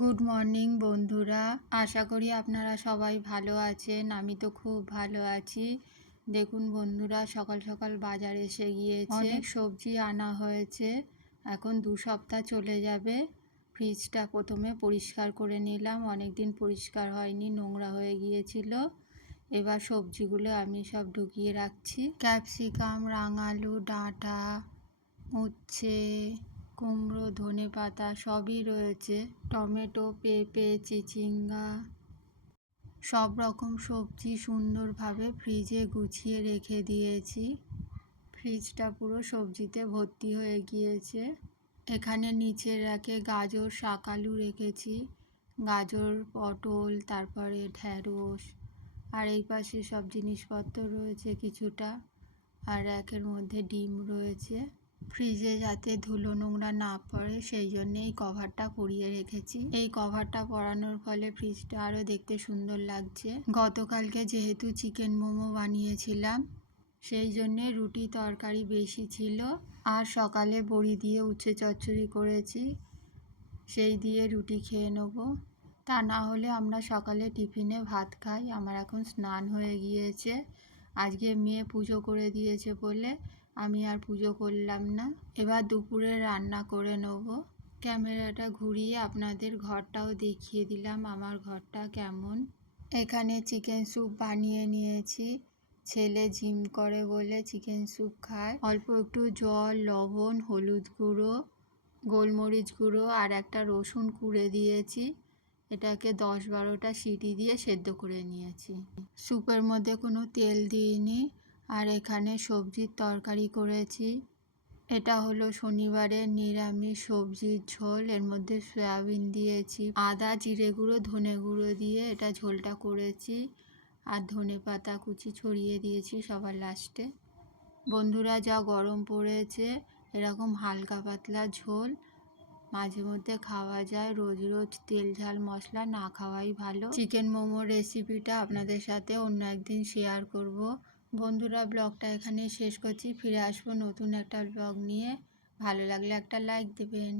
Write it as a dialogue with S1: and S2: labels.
S1: Good morning বন্ধুরা। আশা করি আপনারা সবাই ভালো আছেন। আমি তো খুব ভালো আছি। দেখুন বন্ধুরা সকাল সকাল বাজার এসে গিয়েছে। অনেক সবজি আনা হয়েছে। এখন দু সপ্তাহ চলে যাবে। ফ্রিজটা প্রথমে পরিষ্কার করে নিলাম। অনেক দিন পরিষ্কার হয়নি নোংরা হয়ে গিয়েছিল। এবার সবজিগুলো আমি সব ঢুকিয়ে রাখছি। ক্যাপসিকাম রাঙালু ডাঁটা উচ্ছে কুমড়ো, ধনে পাতা সবই রয়েছে। টমেটো, পেঁপে, চিচিঙ্গা, সব রকম সবজি সুন্দরভাবে ফ্রিজে গুছিয়ে রেখে দিয়েছি। ফ্রিজটা পুরো সবজিতে ভর্তি হয়ে গিয়েছে। এখানে নিচে রেখে গাজর শাকালু রেখেছি। গাজর, পটল, তারপরে ঢ্যাঁড়স, আর এই পাশে সব জিনিসপত্র রয়েছে কিছুটা। আর একের মধ্যে ডিম রয়েছে। ফ্রিজে যাতে ধুলো নোংরা না পড়ে, সেই জন্য এই কভারটা পরিয়ে রেখেছি। এই কভারটা পরানোর ফলে ফ্রিজটা আরও দেখতে সুন্দর লাগছে। গতকালকে যেহেতু চিকেন মোমো বানিয়েছিলাম, সেই জন্যে রুটি তরকারি বেশি ছিল। আর সকালে বড়ি দিয়ে উচ্ছে চচ্চড়ি করেছি, সেই দিয়ে রুটি খেয়ে নেব। তা না হলে আমরা সকালে টিফিনে ভাত খাই, আমার এখন স্নান হয়ে গিয়েছে। আজকে মেয়ে পুজো করে দিয়েছে বলে আমি আর পুজো করলাম না। এবার দুপুরে রান্না করে নেব। ক্যামেরাটা ঘুরিয়ে আপনাদের ঘরটাও দেখিয়ে দিলাম আমার ঘরটা কেমন। এখানে চিকেন স্যুপ বানিয়ে নিয়েছি। ছেলে জিম করে বলে চিকেন স্যুপ খায়। অল্প একটু জল, লবণ, হলুদ গুঁড়ো, গোলমরিচ গুঁড়ো আর একটা রসুন কুড়ে দিয়েছি। এটাকে দশ বারোটা সিটি দিয়ে সেদ্ধ করে নিয়েছি। স্যুপের মধ্যে কোনো তেল দিইনি। আর এখানে সবজির তরকারি করেছি। এটা হলো শনিবারের নিরামিষ সবজির ঝোল। এর মধ্যে সয়াবিন দিয়েছি। আদা, জিরে গুঁড়ো, ধনে গুঁড়ো দিয়ে এটা ঝোলটা করেছি। আর ধনে পাতা কুচি ছড়িয়ে দিয়েছি সবার লাস্টে। বন্ধুরা, যা গরম পড়েছে, এরকম হালকা পাতলা ঝোল। মাঝে মধ্যে খাওয়া যায়। রোজ রোজ তেল, ঝাল, মশলা না খাওয়াই ভালো। চিকেন মোমো রেসিপিটা আপনাদের সাথে অন্য একদিন শেয়ার করব। বন্ধুরা, ব্লগটা এখানে শেষ করছি। ফিরে আসব নতুন একটা ব্লগ নিয়ে। ভালো লাগলে একটা লাইক দেবেন।